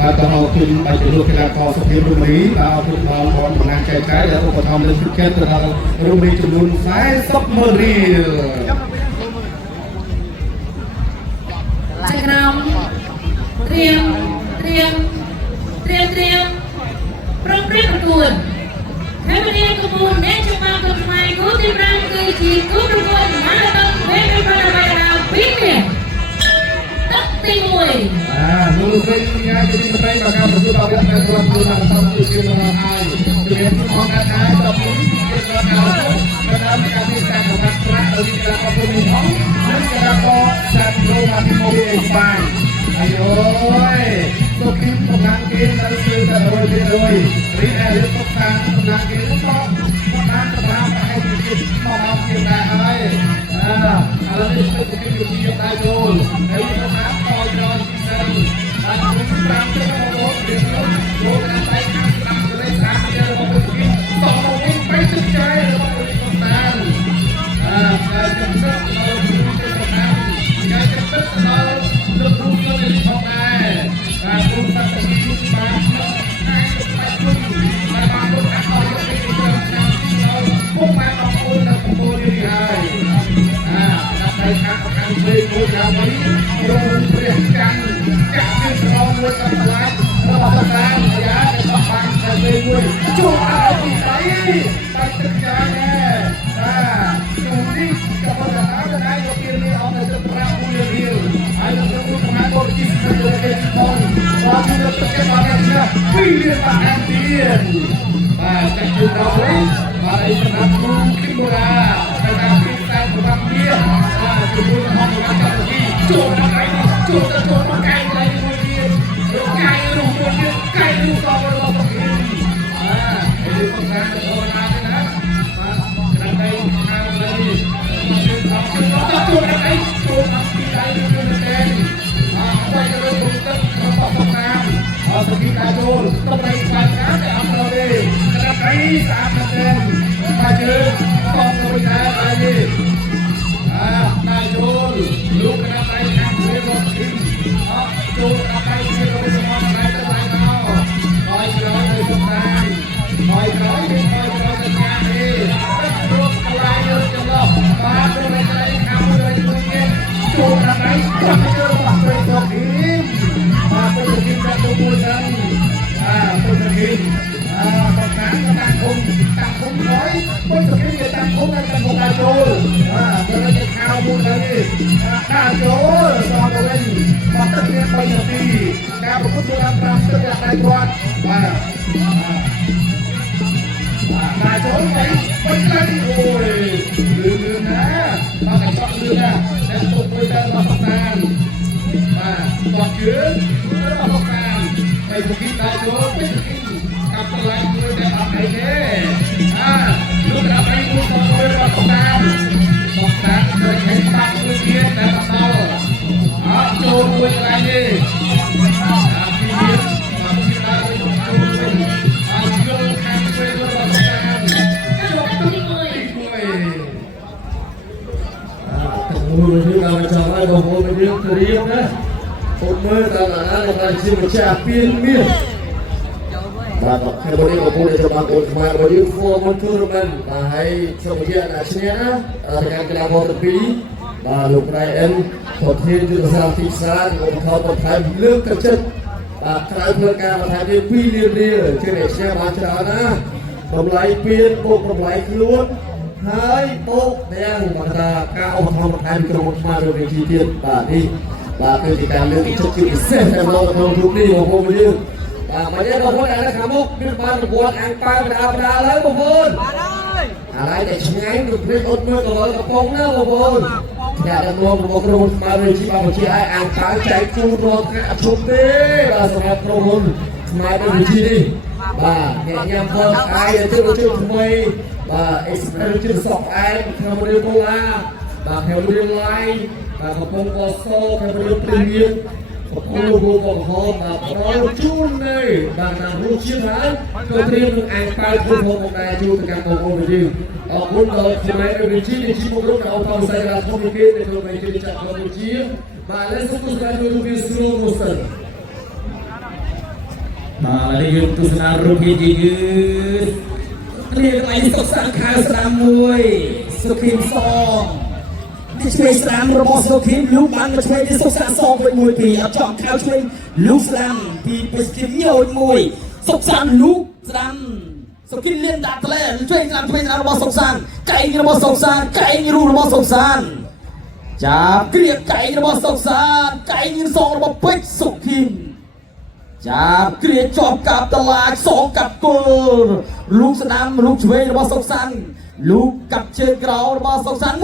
បាទក៏មកគុំបាយទៅលោកកីឡាករសុភីរុមីដល់គុំបងប្អូនកម្លាំងចែកចាយដែលឧបត្ថម្ភលើកទឹកចិត្តទៅដល់រុមីចំនួន40,000 រៀលចក្រមត្រៀមប្រំព្រៀបប្រគួតហើយวันนี้กบูนเนชมาตัวใหม่กูที่รังគឺជាគូប្រកួតមហាតំវេបរវេរាពីនេះទឹកទី1លោកស្រីញ៉ាជាទីប្រៃមកការប្រកួតរបស់អ្នកប្រកួតក្នុងតំបន់ជារបស់ហើយជំរាបជូនអង្គការដែរដល់ពីជាការប្រកួតតាមការពិសារបស់ប្រាក់ដោយការប្រកួតនេះផងនិងកីឡាករសាន់ដូម៉ាទីម៉ូពីអេស្ប៉ាញអាយសុខីកម្លាំងគេនៅគឺតែ100%រីឯរឿងទុកតាកម្លាំងគេក៏បានប្រមាណតែជាមកជាដែរហើយឥឡូវនេះសុខីយុទ្ធដែរចូលហើយទៅតាមតយពិសេសបាន5ទៅមករៀបចូលតាមដៃខាងតាមលេខ3របស់សុខីតមកវិញទៅទឹកใจរបស់សុខីតាមការជំនឿដល់ជំនឿទៅតាមការជំនឿដល់លោកគ្រូទៅផងដែរការគ្រូតាំងពីបានហើយបានគុំបានគុំអត់អត់យកទៅត្រូវឆ្នាំដល់ពុកបានបងប្អូននៅកំពូលនេះហើយដល់តែខាងវិញគូដល់វិញរងព្រះច័ន្ទចាក់ជើងត្រង់មួយកំឡាច់របស់តារាយ៉ាដែលបោះបានតែវិញមួយជួបអត់ពីស្អីតែទឹកចាយដែរជួបនេះក៏ប៉ុន្តែដែរយកពីនេះអត់ទៅប្រាក់មួយរៀលហើយទៅទៅប្រមាណបរិយាកាសទៅគេផងបាទគឺទៅគេបានថាពីរៀនបានទៀតបាទតែជួបដល់វិញបាទឯសម្រាប់គ្រូគីមូរ៉ាតែតាមពីតែរបស់វាជាមួយនឹងអង្គការចាត់ទីចូលដល់ឯនេះចូលទៅចូលមកកាយឡើយមួយទៀតកាយរូបមួយទៀតកាយរូបតរបស់ប្រគិនហើយផងការទៅណាទេណាបាទក្រៅដៃខាងលើនេះចូលដល់ឯចូលមកពីដៃមួយមែនបាយទៅលើទឹករបស់ផងណាសុខីការចូលទៅដៃខ្លាំងណាស់តែអត់ត្រូវទេក្រៅដៃស្អាតមែនបាទយើងបងទៅដែរហើយនេះđạiចូលលោកកណ្ដាលដៃខាងdướiរបស់គីមចូលដល់ដៃជារបស់សមដៃទៅដៃមកហើយក្រោយទៅសុខតាមហើយក្រោយទៅទៅការនេះរកកន្លែងយកចន្លោះបាទទៅដៃខាងមួយមួយទៀតចូលដល់ដៃចាប់ទៅរបស់គីមបាទទៅគីមដាក់ទៅមួយហ្នឹងទៅគីមបកកានតាមគុំហើយពុទ្ធគីមតាមគុំហើយតាមគុំដែរចូលទៅទៅខោមួយទៅនេះដាក់ចូលដល់ទៅវិញបាត់ទឹកមាន3នាទីការប្រកួតបាន5ទឹកយ៉ាងដៃគាត់បាទដាក់ចូលទៅ3អូយលឿនណាដល់តែចောက်លឿនណាតែទុកទៅដល់បកកានបាទបកជើងរបស់បកកានហើយពុទ្ធគីមដាក់ចូលពុទ្ធគីមកាប់កន្លែងមួយតែអត់អីទេលោកដាក់ឲ្យមួយក៏មួយរបស់តាមដូចហេតុបាក់មួយទៀតតែដល់អត់ចូលមួយកន្លែងនេះពីទៀតបាទពីដល់ចូលវិញអត់ចូលខាងទៅរបស់តាមចូលទីមួយមួយយើងដល់ចង់ឲ្យបងប្អូនយើងត្រៀមណាពុកមើលតើណាដល់ជាម្ចាស់ពៀនមានបាទហើយបងប្អូនដែលបានអូនខ្មែររបស់យើង Formal Tournament បាទហើយសូមអរគុណអ្នកឈ្នះណាកីឡាវ៉ូត2បាទលោកប្រៃអិនប្រធានយុទ្ធសាស្ត្រទីផ្សារឧបត្ថម្ភបន្ថែមលើកទឹកចិត្តបាទក្រៅធ្វើការបន្ថែមទៀត2លានរៀលជាអ្នកឈ្នះបានច្រើនណាតម្លៃពៀនបូកតម្លៃខ្លួនហើយបូកទាំងបាទថាការឧបត្ថម្ភបន្ថែមក្រុមខ្មែររបស់យើងទៀតបាទនេះបាទគឺជាការលើកទឹកចិត្តជាពិសេសតែម្ដងក្នុងទូនេះបងប្អូនយើងបាទមកនេះបងប្អូនអានេះខាងមុខមានបានប្រព័ន្ធអាំងប៉ាវបណ្ដាហើយបងប្អូនបាទហើយតែឆ្ងាញ់ដូចព្រឹកអត់មើលក៏កំប៉ុងណាបងប្អូនអ្នកដឹកនាំរបស់ក្រុមខ្មែរវិជាបានបញ្ជាឲ្យអាំងប៉ាវចែកជូនរាល់ថ្ងៃអត់ឈប់ទេបាទសម្រាប់ក្រុមហ៊ុនខ្មែរវិជានេះបាទអ្នកញ៉ាំផលអាយទៅថ្មីបាទ experience ជឿសក់ឯងក្នុងរៀលកូឡាបាទក្នុងរៀល live បាទកំពុងកសោក្នុងរៀល premium កំពុងលោកកំហមបាទផ្ដល់ជូននៅបាទតាមរូបជាតិហើយក៏ត្រៀមនឹងអាំងប៉ាវធ្វើផងដែរជួយទៅកាន់បងប្អូនយើងអរគុណដល់ខ្មែរវិជាដែលជាមករុកដល់អង្គការសៃរ៉ាធំគេដែលចូលទៅជួយចាក់កម្ពុជាបាទឥឡូវសូមស្វាគមន៍លោកវាស្រួលមកសិន បាទនេះយើងទស្សនារូបភាពយឺតគ្នាកន្លែងសុខសាន្តខៅស្ដាមមួយសុខីមសងនេះឆ្វេងស្ដាមរបស់សុខីមលោកបានមកឆ្វេងទីសុខសាន្តសងវិញមួយពីអត់ចំខៅឆ្វេងលោកស្ដាមពីពេជ្រគីមញយមួយសុខសាន្តលោកស្ដាមសុខីមលៀនដាក់ផ្លែឆ្វេងស្ដាមរបស់សុខសាន្តកែងរបស់សុខសាន្តកែងរូបរបស់សុខសាន្តចាប់គ្រាកែងរបស់សុខសាន្តកែងសងរបស់ពេជ្រសុខីមចាប់គ្រាជាប់កាប់តឡាចសងកាប់គល់លោកស្ដាំលោកឆ្វេងរបស់សុកសាន់លោកកាប់ជើងក្រោរបស់សុកសាន់1-2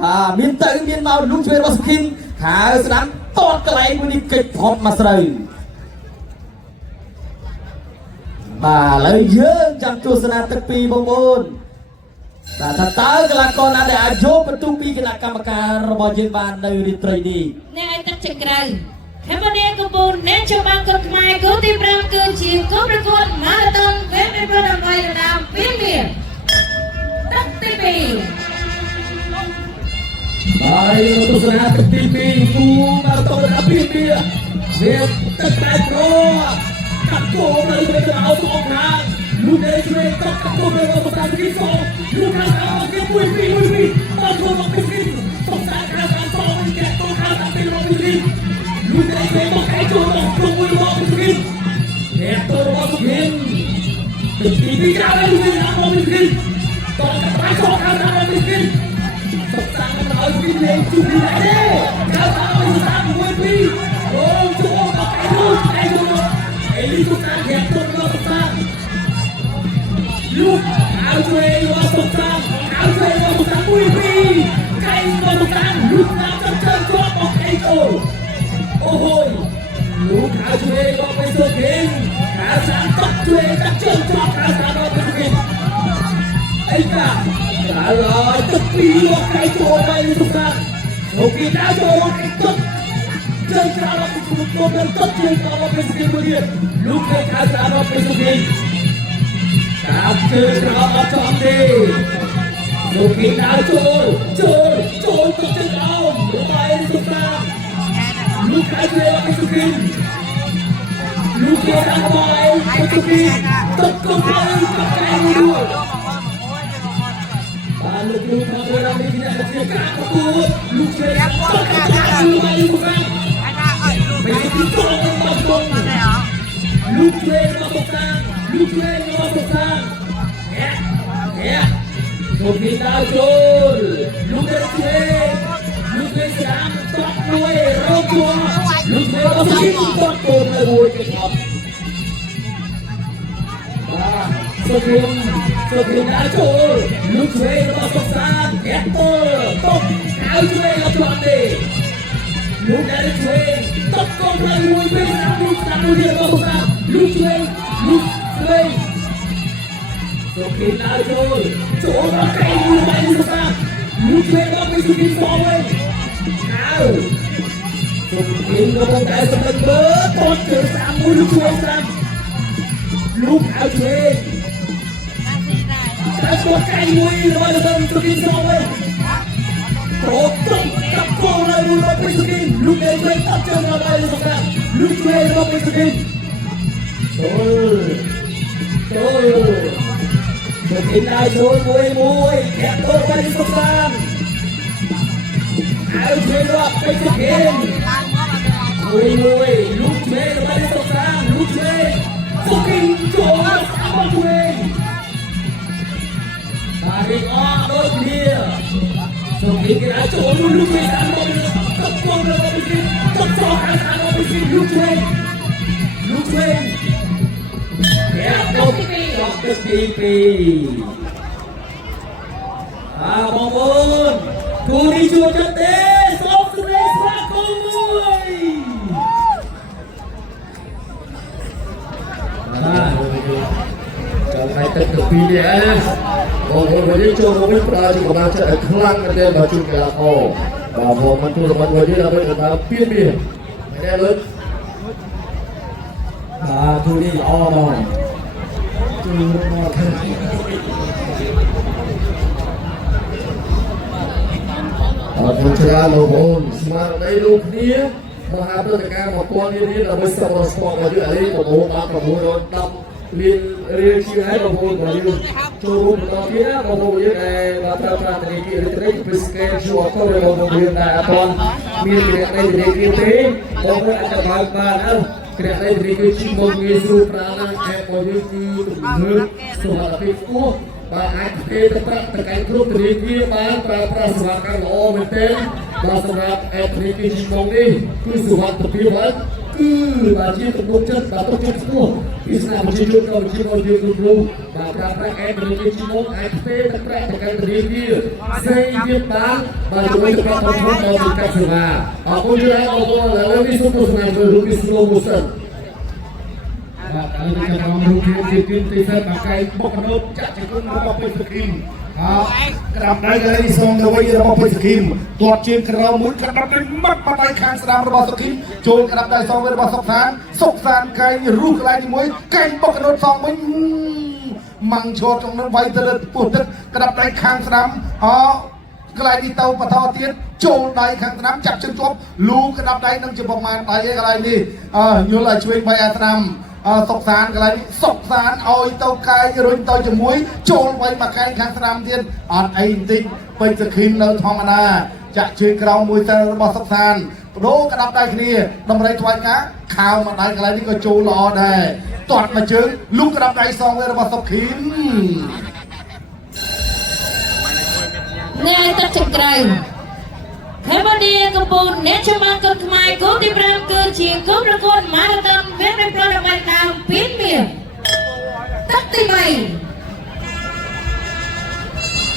បាទមានទៅមានមកលោកឆ្វេងរបស់សុខីមហើយស្ដាំតតកន្លែងមួយនេះកិច្ចផុតមកស្រូវបាទឥឡូវយើងចាំទស្សនាទឹកពីរបងប្អូនតើតើកីឡាករណាដែលអាចយកបន្ទុកពីគណៈកម្មការរបស់យើងបាននៅរាត្រីនេះអ្នកឲ្យទឹកចក្រៅហើយមកនេះកំពូលអ្នកចូលបានកុនខ្មែរគូទី5គឺជាគូប្រកួតម៉ារ៉ាតុងវេមប្រដាប់រដាមពីពីទឹកទី2បាទយើងទស្សនាទឹកទី2គូម៉ារ៉ាតុងរដាមពីពីវាទឹកតែប្រកាត់គោនៅពេលទៅអោសងខាងលោកនេះជួយកាត់គោនៅក្នុងស្ថានភាពសងលោកខាងអោគេ1-2មកចូលមកពីសុំសាខាងសងវិញគេទៅខាងតាមពីរបស់ពីលោកនេះជួយមកកែចូលមកក្នុងមួយរបស់ពីអ្នកទៅរបស់ពីទឹកទី2ក្រៅលោកនេះរបស់ពីតោះតែចូលខាងតាមពីសុំសាខាងឲ្យពីលេងជួយដែរទេក្រៅឲ្យតាម1-2អូចូលមកកែចូលអេលីសុខាអ្នកទៅរបស់សាលោកเอาช่วยว่าสงสารเอาช่วยว่าสงสารมุ้ยปีใครว่าสงสารลูกน้ำจำเชิญชอบบอกไอ้โตโอ้โหลูกเอาช่วยว่าเป็นสุขินขาสามตัดช่วยจำเชิญชอบขาสามว่าเป็นสุขินไอ้กาตลอดตึกปีว่าใครโจไปสงสารสุขินเอาโจว่าไอ้ตึกเชิญชอบว่าเป็นสุขินเป็นตึกเชิญชอบว่าเป็นสุขินบุรีลูกให้ขาสามว่าเป็นสุขินครับเจอเราจอมดีสุกินเอาโจก็จะเอาไปสุดตาลูกใครเจอไปสุกินลูกเจ้าทำไปสุกินตกก็ไปกับใจด้วยลูกทำอะไรไม่ได้เสียการประตูลูกเจ้าตกกับใจไปสุดตาไม่ติดต่อกันมาตรงลูกเจ้ามาตกตาลูกเล่นมาสุดท้ายสุดที่ดาวโจลลูกเล่นสามตัดด้วยรบกวนลูกเล่นมาสุดที่ตัดตัวเลยโวยกันครับสุดที่ดาวโจลลูกเล่นมาสุดท้ายตกดาวโจลกับตัวนี้ลูกเล่นตัดตัวเลยโวยกันครับลูกสามลูกเล่นมาสุดท้ายลูกเล่นสุกินเอาโจมาใกล้มือไปสุดท้ายลูกเล่นมาไปสุกินสองเลยเอาสุกินก็ต้องได้สำเร็จเบอร์ต้นเกิดสามมือลูกเล่นสามลูกเอาเชนแต่ตัวใกล้มือเลยจะต้องสุกินสองเลยโตต้องกับโก้เลยมือไปสุกินลูกเล่นตัดเจอมาไปสุดท้ายลูกเล่นมาไปสุกินโตสุกินได้โชว์มวยแกะตัวไปสุดท้ายเอาเชนว่าไปสุกินมวยลูกเชนไปสุดท้ายลูกเชนสุกินโจมาสามวันเองตาดีออกโดนเดียสุกินกันโจลูกเชนสามวันตบโกนเราไปสิตบโจกันสามวันไปสิลูกเชนទឹកទី2បងប្អូនគូនេះជួបចិត្តទេសូមស្វាគមន៍មួយចូលในទឹកទី2នេះបងប្អូនវិញចូលមកវិញប្រើជាកម្លាំងចិត្តឲ្យខ្លាំងមែនទេដល់ជួយកីឡាករបាទមកមិនទូរមិនវិញដើម្បីដល់ពៀនមានតែលើបាទគូនេះល្អបងអរគុណច្រើនលោកបងស្មារតីលោកគ្នា มหาปฏิการของตัวนี้เราไม่สมรสปอร์ตมาอยู่อะไรของผมมาของผมโดนดำเรียนชื่อให้ของผมมาอยู่จูรุตอนนี้ของผมอยู่ในวัฒนธรรมในที่เรียกพิสเกตชัวร์ก็เลยของผมอยู่ในตอนมีเรื่องในเรื่องที่ผมก็อาจจะมาบ้านเอาเรื่องในเรื่องที่ผมมีสูตรอะไรแอบมาอยู่ที่มือสุภาพที่กู้บางทีtetap terkait grup tinggi bang prasawakan lo meten bahasa etnik Jepang ni kusuhan terpibat bagi terbuncit batuk cipta bisa menunjuk ke Jepang dulu bahasa etnik Jepang terkait tinggi sehingga bagi mereka perempuan mereka semua aku juga aku lalu suku senang berlukis lulusan kalau kita mau mungkin kita pakai boknot cak cikun apa pesekim kerap dari song dawai apa pesekim tuat cien kerau mui kerap dari mat patai kan sedang apa pesekim jol kerap dari song apa soksan kai ruh kelai mui kai boknot song mui mang chot trong vai terus putet kerap dari kan sedang กลายที่เตาปะทอเทียนโจลได้ข้างน้ำจับจนจบรู้กระดับได้นั่งจะประมาณได้อะไรนี่ยูไลช่วยไปอาตรามสกสารอะไรนี่สกสารเอาเตาไก่รุ่นเตาจมวยโจลไว้มาไก่ข้างน้ำเทียนไอ้ติงไปจะขึ้นเนื้อทองนาจะช่วยกราวมวยแต่ระบบสกสารรู้กระดับได้นี่ทำไรทวายกะข่าวมาได้อะไรนี่ก็โจลอได้ตอดมาเจอลุกกระดับได้ซองระบบสกขินNgay tất trực rời Thế mà đi cầm bùn Nếu cho mang cầm thmai Cố đi bram cơ chỉ Cố ra con Má ra tâm Vết ra pro ra bài nào Biến miệng Tất tình mày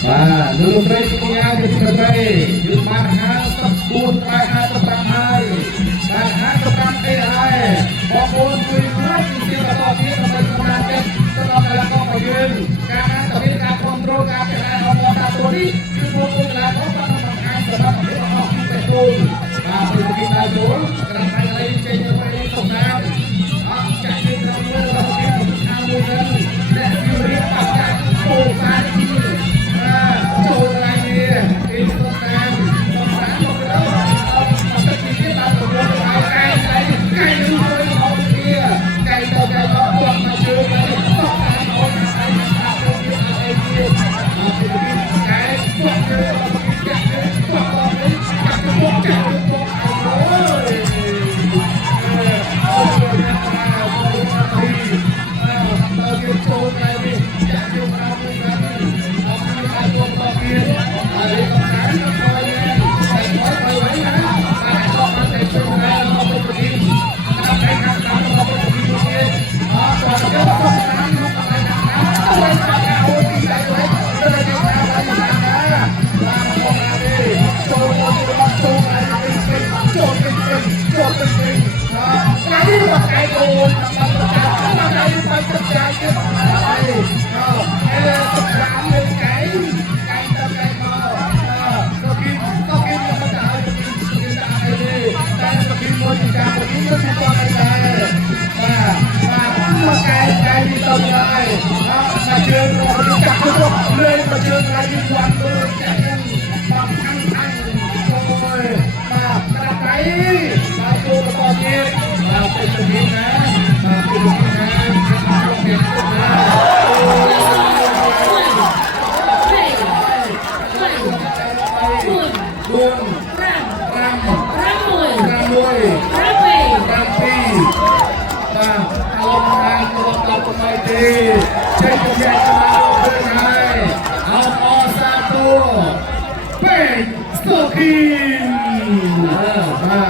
Dulu frame punya kita frame di mana terbun mana terramai dan mana terramai maupun tujuan mesti tertopi teman-teman tetap dalam komunikasi karena ketika kontrol keadaan orang satu ini cukup dilakukan pengembangan sebab orang betul kita jual kerana lain jenis ini tentang jadi terlalu banyak kamu dan diri pada perusahaan iniโจรอะไรเนี่ยเป็นตัวแทนต้องสารบอกเลยว่าเอาตะกี้ที่เราตกลงเอาไก่ดูเลยเอาเนี่ยไก่ต่อไก่ต่อพวกมาเจอเลยต้องการเอาไก่มาเอาเนี่ยเอาไอ้เนี่ยเอาไปดูไก่พวกเจอเราไปกินแกะเลยพวกเราไปจับพวกแกะพวกเอาเลยเอาเลยนะเอาเลยนะพี่เราเรียนโจรอะไรนี่จับโจรเอาเลยนะพี่ตัวต่อเพียงอะไรต่างๆก็คอยเลี้ยงใส่คอยไปไว้นะแต่ต้องมาใส่ชุดแล้วเราไปกินทำให้ข้างหลังเราไปกินเองก่อนจะต้องน้ำลูกอะไรต่างๆอะไรต่างๆเอาตีใจไว้ก็เลยจะทำอะไรต่างๆลาพวกเราดิโจรมาโจรอะไรเป็นโจรเป็นโจรเป็นไก่ว่าไก่โดนมันจะมาไก่ไปจะจ่ายกันอะไรสุดท้ายเลยไก่ก็ถูกต้องไปเลยมาไกลที่ต้นเลยมาเจอเราจับตัวเลยมาเจอใครที่ควันเลยแจกกันมาทั้งโอ้ยมากระไกมาตัวตอนนี้มาเป็นตรงนี้นะมาเป็นตรงนี้นะมาลงเด็กนะลุงรำมวยรำปีเอาทางเราไปดีเช็คแยกกันมาด้วยไงเอาออซาตัวเป็นสกินมา